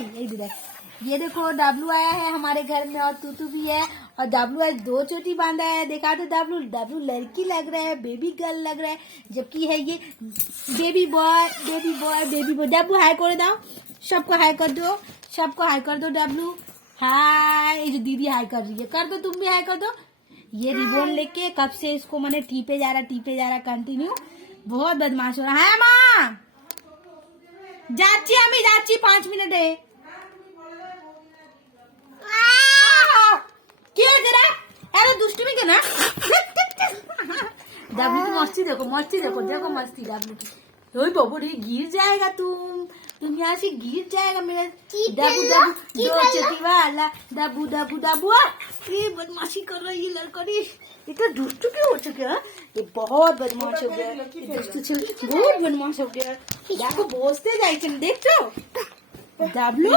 भाई ये देखो डब्लू आया है हमारे घर में और तूतू भी है और डब्लू आज 2 चोटी बांधा है। देखा तो डब्लू लड़की लग रहा है, बेबी गर्ल लग रहा है, जबकि है ये बेबी बॉय। डब्लू हाई कर दो, सबको हाई कर दो डब्लू हाय। ये जो दीदी हाई कर रही है, कर दो तुम भी हाई कर दो। ये रिबन लेके कब से इसको मैंने टीपे जा रहा कंटिन्यू। बहुत बदमाश हो रहा है। माँ যাচ্ছি 5 মিনিটে। কি হয়েছে রে? এত দুষ্টুমি কেন? डब्लू की मस्ती देखो मस्ती डब्लू की। ओए बाबू रे गिर जाएगा तुम यहाँ से गिर जाएगा मेरा डब्लू दो चटी वाला डब्लू ये बदमाशी कर रही है लड़कड़ी। इतना दुष्ट क्यों हो चुके हैं? ये बहुत बदमाश हो गया, बहुत बदमाश हो गया। देखो बोझते जाए देख तो डब्लू